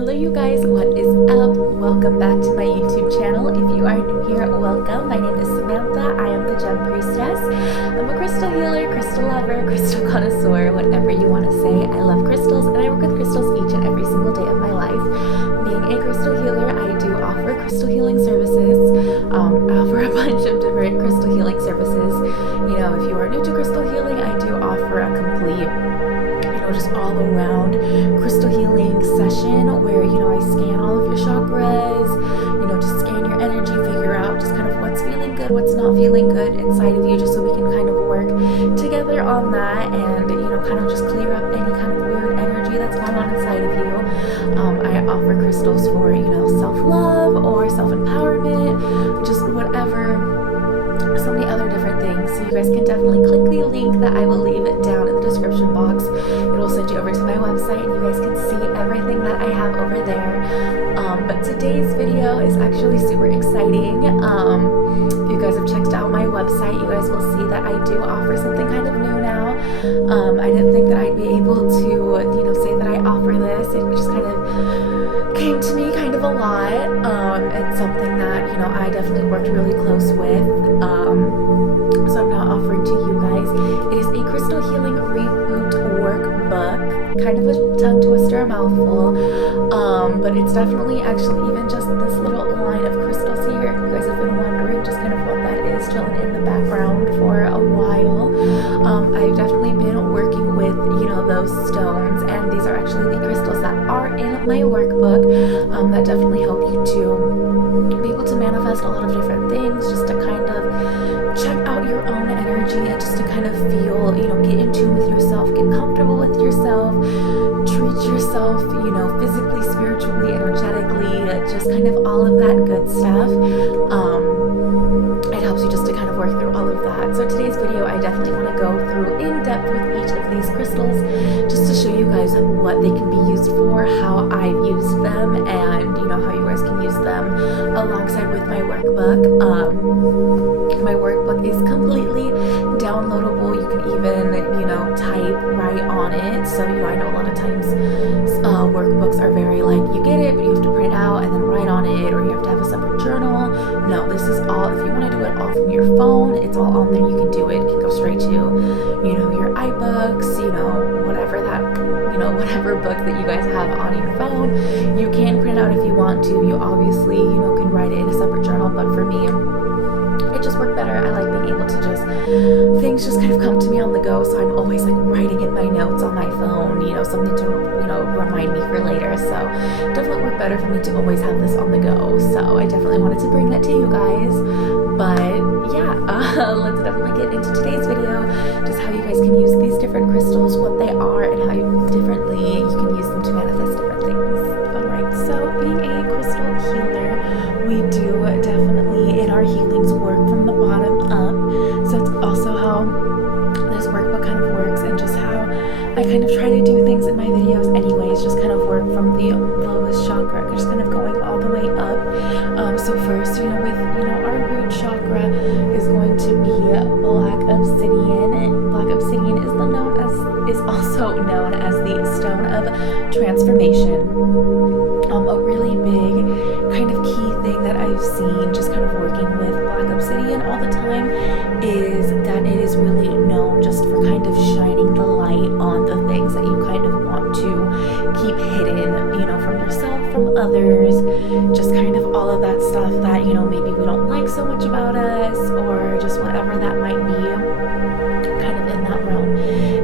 Hello you guys, what is up? Welcome back to my YouTube channel. If you are new here, welcome. My name is Samantha. I am the Gem Priestess. I'm a crystal healer, crystal lover, crystal connoisseur, whatever you want to say. I love crystals and I work with crystals each and every single day of my life. Being a crystal healer, I do offer crystal healing services. I offer a bunch of different crystal healing services. You know, if you are new to crystal healing, I do offer a complete just all around crystal healing session where, I scan all of your chakras, just scan your energy, figure out just kind of what's feeling good, what's not feeling good inside of you, just so we can kind of work together on that and, kind of just clear up any kind of weird energy that's going on inside of you. I offer crystals for, self-love or self-empowerment, just whatever. So many other different things. So you guys can definitely click the link that I will leave it down in the description box. It will send you over to my website and you guys can see everything that I have over there. But today's video is actually super exciting. If you guys have checked out my website, you guys will see that I do offer something kind of new now. I didn't think that I'd be able to, say that I offer this. It just kind of came to me kind of a lot. It's something that, I definitely worked really close with. So I'm now offering to you guys. It is a crystal healing reboot workbook. Kind of a tongue twister, a mouthful. But it's definitely actually even just this little line of crystals here. You guys have been wondering just kind of what that is chilling in the background for a while. I've definitely been working with, those stones, and these are actually the crystals that are in my workbook that definitely help you to be able to manifest a lot of different things, just to kind of check out your own energy and just to kind of feel, get in tune with yourself, get comfortable with yourself, treat yourself, physically, spiritually, energetically, just kind of all of that good stuff. It helps you just to kind of work through all of that. So today's video, I definitely want to go through in depth with each of these crystals just to show you guys what they can be used for, how I've used them, and how you guys can use them alongside with my workbook. My workbook is completely downloadable. You can even, type right on it. So, I know a lot of times workbooks are very you get it, but you have to print it out and then write on it, or you have to have a separate journal. No, this is all, if you want to do it all from your phone, it's all on there. You can do it. You can go straight to, your iBooks, whatever that, whatever book that you guys have on your phone. You can print it out if you want to. You obviously, can write it in a separate journal, but for me, it just worked better. I like being able to things just kind of come to me on the go, so I'm always writing in my notes on my phone, something to, remind me for later. So it definitely worked better for me to always have this on the go. So I definitely wanted to bring that to you guys. But yeah, let's definitely get into today's video, just how you guys can use these different crystals, what they are, and how differently you can use them to manifest different things. Alright, so being a crystal healer, we do definitely in our healings work from the bottom up. So it's also how this workbook kind of works, and just how I kind of try to do things in my videos anyways, just kind of work from the lowest chakra, just kind of going all the way up. So first, with, our root chakra is going to be black obsidian. Black obsidian is also known as the stone of transformation. A really big kind of key thing that I've seen just kind of working with black obsidian all the time is that it is really known just for kind of shining the light on the things that you kind of want to keep hidden, from yourself, from others, just kind of all of that stuff that, maybe we don't like so much about us, or just whatever that might be kind of in that realm.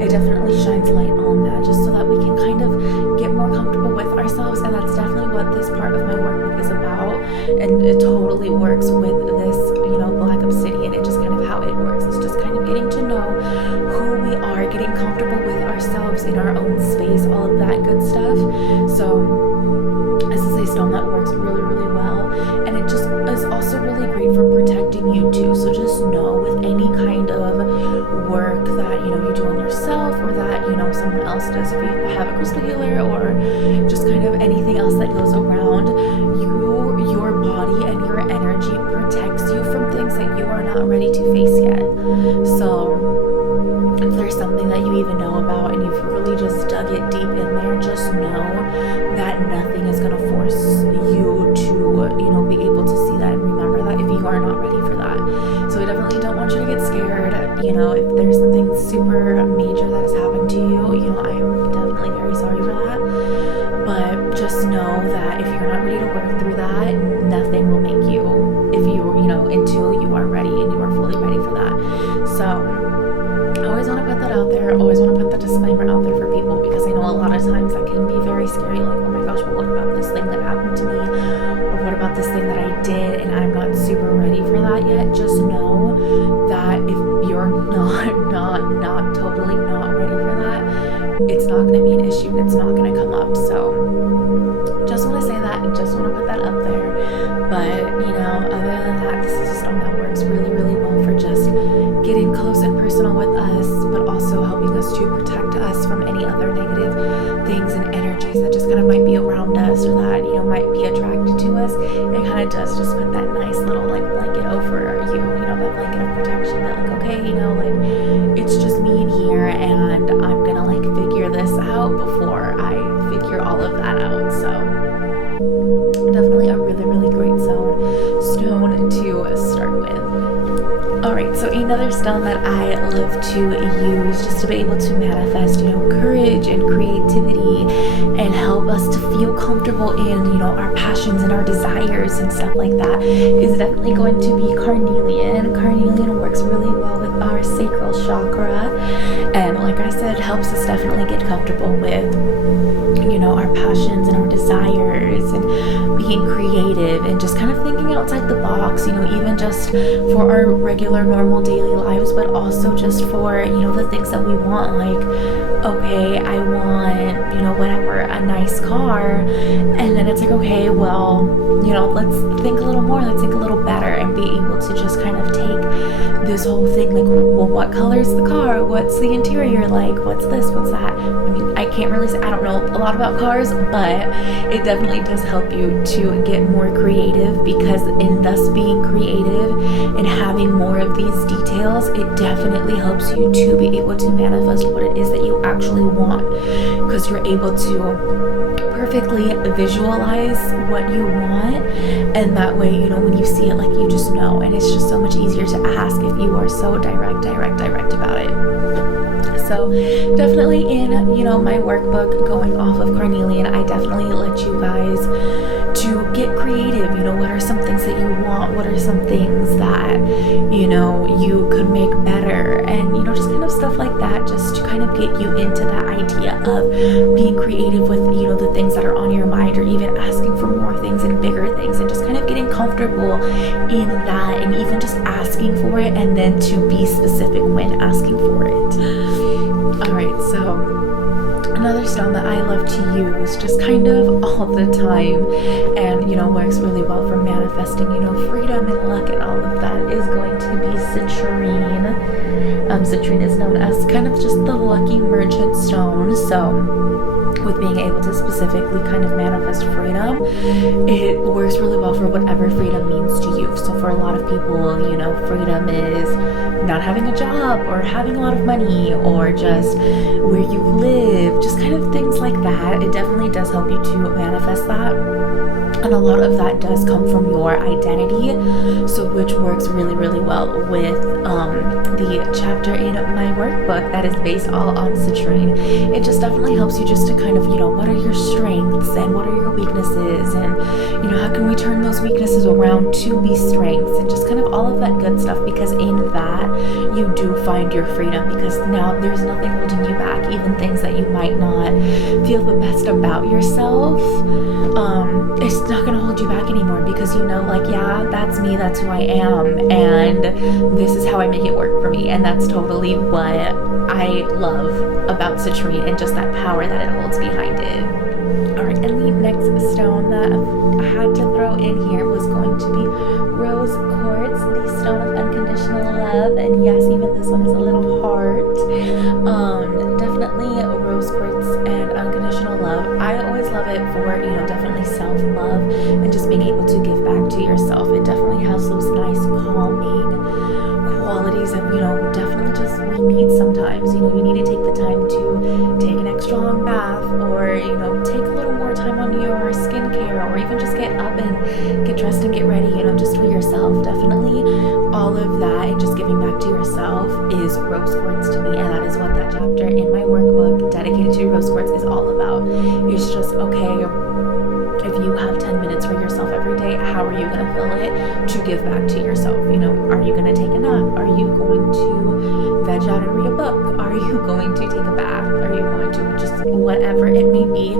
It definitely shines light on that, just so that we can kind of get more comfortable with ourselves, and that's definitely what this part of my workbook is about, and it totally works with this, black obsidian. It just kind of how it works. It's just kind of getting to know who we are, getting comfortable with ourselves in our own space, all of that good stuff. So this is a stone that works really, really well, and it just is also really great for protecting you too. So just know with any kind of work that, you do on yourself, or that, someone else does, if you have a crystal healer, or just kind of anything else that goes around, your body and your energy protects you from things that you are not ready to face yet. So if there's something that you even know about and you've really just dug it deep in there, just know that nothing nothing is going to force you to, you know, be able to see that and remember that if you are not ready for that. So I definitely don't want you to get scared. You know, if there's something super major that has happened to you, you know, I'm definitely very sorry for that. But just know that if you're not ready to work through that, nothing will make you, until you are ready and you are fully ready for that. So I always want to put that out there. I always want to put that disclaimer out there for people, because I know a lot of times that can be very scary. Like, oh my gosh, well, what about this thing that happened to me? Or what about this thing that I did and I'm not super ready for that yet? Just know that if you're not totally not ready for that, it's not going to be an issue and it's not going to come up. So just want to say that and just want to put that up there. But, you know, other than that, this is a stone that works really, really well for just getting close and personal with us, but also helping us to protect us from any other negative things and energies that just kind of might be around us, or that, you know, might be attracted to us. It kind of does just put that nice little like blanket over you, you know, that blanket of protection that like, okay, you know, like it's just me in here and I'm gonna like figure this out before I figure all of that out. So definitely a really, really great stone to start with. Alright, so another stone that I love to use just to be able to manifest, you know, courage and creativity and help us to feel comfortable in, you know, our passions and our desires and stuff like that is definitely going to be carnelian. Carnelian works really well with our sacral chakra, and like I said, helps us definitely get comfortable with, you know, our passions and our desires and being creative and just kind of thinking outside the box, you know, even just for our regular normal daily lives, but also just for, you know, the things that we want. Like, okay, I want, you know, whatever, a nice car, and then it's like, okay, well, you know, let's think a little more, let's think a little better, and be able to just kind of take this whole thing, like, well, what color is the car, what's the interior like, what's this, what's that. I mean, I can't really say, I don't know a lot about cars, but it definitely does help you to get more creative, because in thus being creative and having more of these details, it definitely helps you to be able to manifest what it is that you actually want, because you're able to perfectly visualize what you want, and that way, you know, when you see it, like, you just know, and it's just so much easier to ask if you are so direct about it. So definitely in, you know, my workbook going off of carnelian, I definitely let you guys to get creative. You know, what are some things that you want? What are some things that, you know, you could make better? And, you know, just kind of stuff like that, just to kind of get you into that idea of being creative with, you know, the things that are on your mind, or even asking for more things and bigger things, and just kind of getting comfortable in that, and even just asking for it, and then to be specific when asking for it. Alright, so another stone that I love to use just kind of all the time, and, you know, works really well for manifesting, you know, freedom and luck and all of that, is going to be citrine. Citrine is known as kind of just the lucky merchant stone. So with being able to specifically kind of manifest freedom, it works really well for whatever freedom means to you. So for a lot of people, you know, freedom is not having a job, or having a lot of money, or just where you live, just kind of things like that. It definitely does help you to manifest that. And a lot of that does come from your identity, so which works really, really well with the chapter in my workbook that is based all on citrine. It just definitely helps you just to kind of, you know, what are your strengths and what are your weaknesses, and, you know, how can we turn those weaknesses around to be strengths, and just kind of all of that good stuff, because in that you do find your freedom, because now there's nothing holding you back, even things that you might not feel the best about yourself. It's not going to hold you back anymore, because you know, like, yeah, that's me, that's who I am, and this is how I make it work for me. And that's totally what I love about citrine, and just that power that it holds behind it. Alright, and the next stone that I had to throw in here was going to be rose quartz, the stone of unconditional love. And yes, even this one is a little hard. Definitely rose quartz and unconditional love. I always love it for, you know, definitely self-love and just being able to give back to yourself. It definitely has those nice calming qualities days of, definitely just we need sometimes, you need to take the time to take an extra long bath, or, take a little more time on your skincare, or even just get up and get dressed and get ready, just for yourself. Definitely all of that and just giving back to yourself is rose quartz to me, and that is what that chapter in my workbook dedicated to rose quartz is all about. It's just, okay, if you have 10 minutes for yourself every day, how are you going to fill it to give back to yourself? Are you going to take a nap? Are you going to veg out and read a book? Are you going to take a bath? Are you going to just whatever it may be?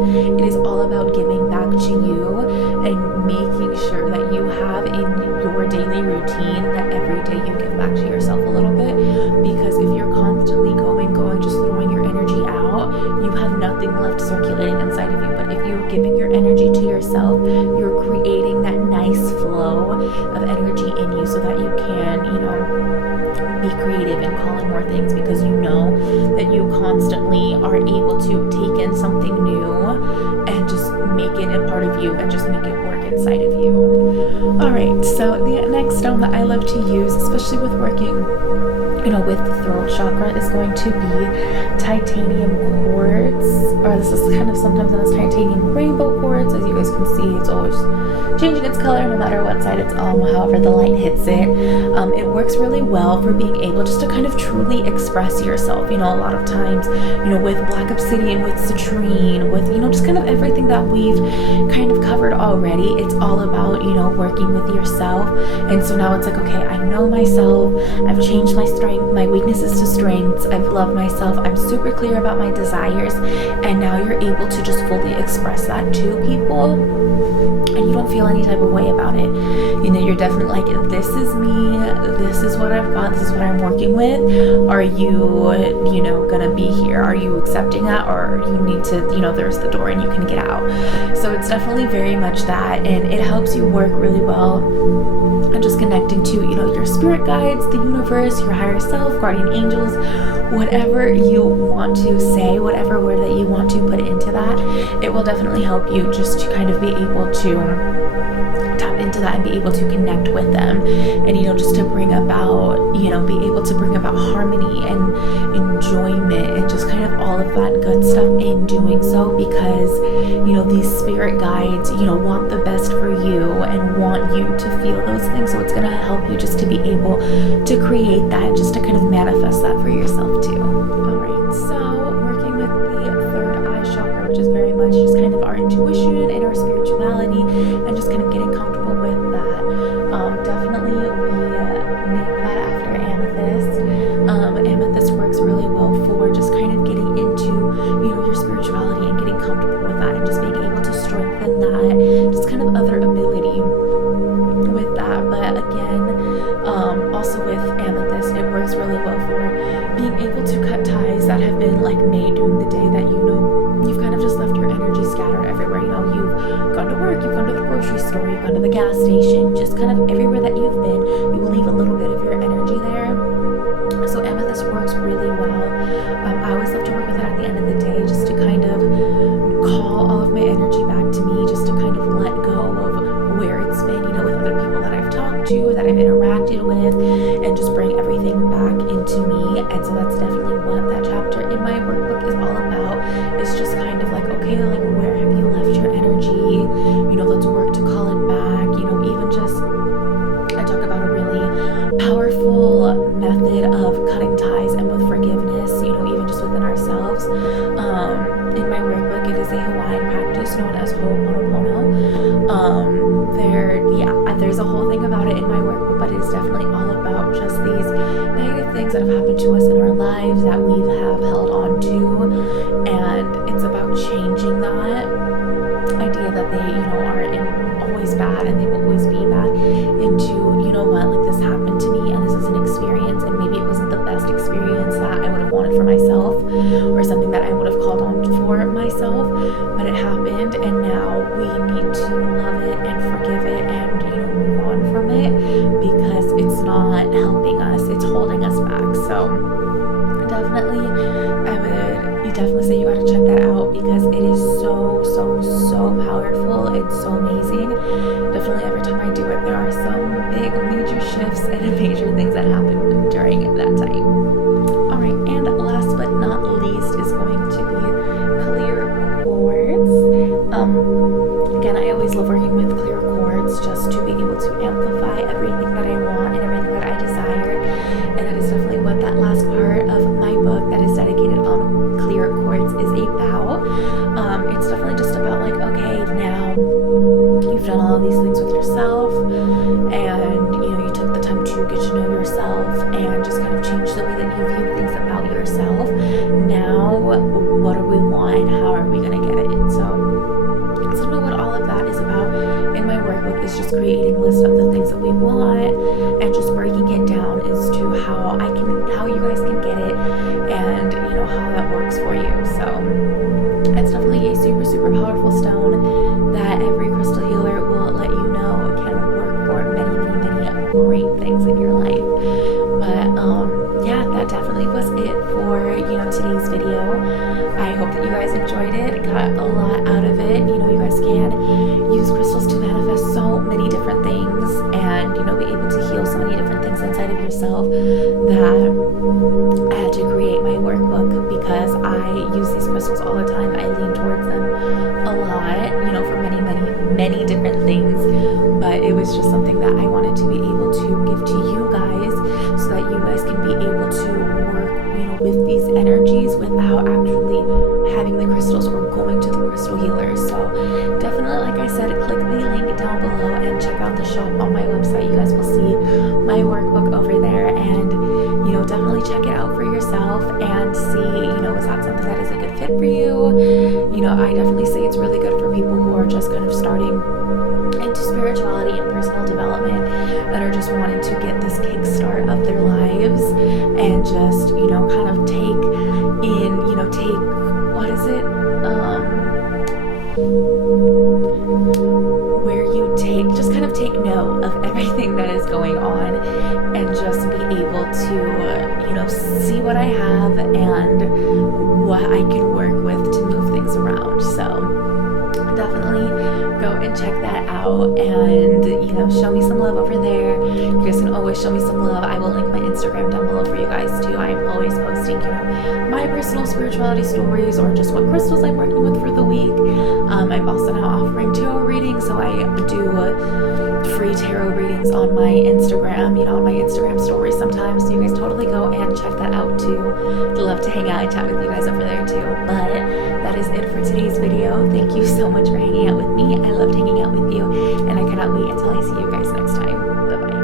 It is all about giving back to you and making sure that you have in your daily routine that every day you give back to yourself a little bit, because if you're constantly going, just throwing your energy out, you have nothing left circulating inside of you. But if you're giving your energy to yourself, you're creating that nice flow of energy in you so that you can, be creative and call in more things, because you know that you constantly are able to take in something new and just make it a part of you and just make it work inside of you. All right, so the next stone that I love to use, especially with working with the throat chakra, is going to be titanium quartz, or this is kind of sometimes known as titanium rainbow quartz. As you guys can see, it's always changing its color no matter what side it's on, however the light hits it. It works really well for being able just to kind of truly express yourself. A lot of times, with black obsidian, with citrine, with, just kind of everything that we've kind of covered already, it's all about, working with yourself. And so now it's like, okay, I know myself, I've changed my strength, my weaknesses to strengths, I've loved myself, I'm super clear about my desires, and now you're able to just fully express that to people, and you don't feel any type of way about it. You're definitely like, this is me, this is what I've got, this is what I'm working with. Are you, gonna be here? Are you accepting that? Or you need to, there's the door and you can get out. So it's definitely very much that, and it helps you work really well and just connecting to, your spirit guides, the universe, your higher self, guardian angels, whatever you want to say, whatever word that you want to put into that, it will definitely help you just to kind of be able to tap into that and be able to connect with them, and just to bring about, be able to bring about harmony and enjoyment and just kind of all of that good stuff in doing so, because these spirit guides want the best for you and want you to feel those things. So it's going to help you just to be able to create that, just to kind of manifest that for yourself too. All right, so working with the third eye chakra, which is very much just kind of our intuition and our spirituality, and just kind of getting comfortable with that. Definitely we name that after amethyst. Amethyst works really well for just kind of getting into, your spirituality and getting comfortable with that, and just being able to strengthen that, just kind of other ability with that. But again, also with amethyst, it works really well for being able to cut ties that have been like made during the day that you've kind of just left your energy scattered everywhere. You've gone to work, you've gone to the grocery store, you've gone to the gas station, just kind of everywhere that you've been, you will leave a little bit of your energy there. So amethyst works really well. I always love to work with it at the end of the day, just to kind of call all of my energy back to me, just to kind of let go of where it's been, with other people that I've talked to, that I've interacted with, and just bring everything back into me. And so that's definitely what that chapter in my workbook is all about, is just kind of like, okay, like, where have you left your energy? Let's work to call it back. Even just, I talk about a really powerful method of cutting ties and with forgiveness, even just within ourselves. In my workbook, it is a Hawaiian practice known as Ho'oponopono. There's a whole thing about it in my workbook, but it's definitely all about just these negative things that have happened to us in our lives that we have held on to, and it's about changing that idea that they, are always bad and they will always be bad, into, like, this happened to me and this is an experience, and maybe it wasn't the best experience that I would have wanted for myself, or something that I would have called on for myself, but it happened, and now we need to love it and forgive it and, move on from it, because it's not helping us, it's holding us back. So definitely, you definitely say you gotta check that out, because it is so powerful. It's so amazing. Definitely every time I do it, there are some big major shifts and major things that happen during during that time. All right, and last but not least is going to be clear quartz. Again, I always love working with clear quartz just to be able to amplify everything that I want and everything that I desire. And that is definitely what that last part of my book that is dedicated on clear quartz is about. It's definitely just about like, okay, now you've done all of these things with yourself, and you took the time to get to know yourself and just kind of change the way that you view things about yourself. Now, what do we want? How are we gonna get it? So what all of that is about in my workbook is just creating a list of the things that we want and just breaking it down as to how you guys can get it, and how that works for you. So it's definitely a super, super powerful stone that every crystal healer will let you know can work for many, many, many great things in your life. But yeah, that definitely was it for today's video. I hope that you guys enjoyed it, got a lot out of it. You guys can use crystals to manifest so many different things, and be able to heal so many different things inside of yourself, that I had to create my workbook because I use these crystals all the time. I lean towards them a lot, for many, many, many different things. But it was just something that I wanted to be able to give to you guys, so that you guys can be able to work, with these energies without actually having the crystals or going to the crystal healers. So definitely, like I said, click the link down below and check out the shop on my website. You guys will see my workbook over there, and definitely check it out for yourself and see, is that something that is a good fit for you? I definitely say it's really good for people who are just kind of starting into spirituality and personal development, that are just wanting to get this kickstart of their lives, and just kind of take what is it, where you just kind of take note of everything that is going on, and just be able to see what I have and what I can work with to move things around. So definitely go and check that out, and show me some love over there. You guys can always show me some love. I will link my Instagram down below for you guys too. I am always posting my personal spirituality stories, or just what crystals I'm working with for the week. I'm also now offering tarot readings, so I do free tarot readings on my Instagram, on my Instagram stories sometimes. So you guys totally go and check that out too. I'd love to hang out and chat with you guys over there too. But that is it for today's video. Thank you so much for hanging out with me. I loved hanging out with you, and I cannot wait until I see you guys next time. Bye bye.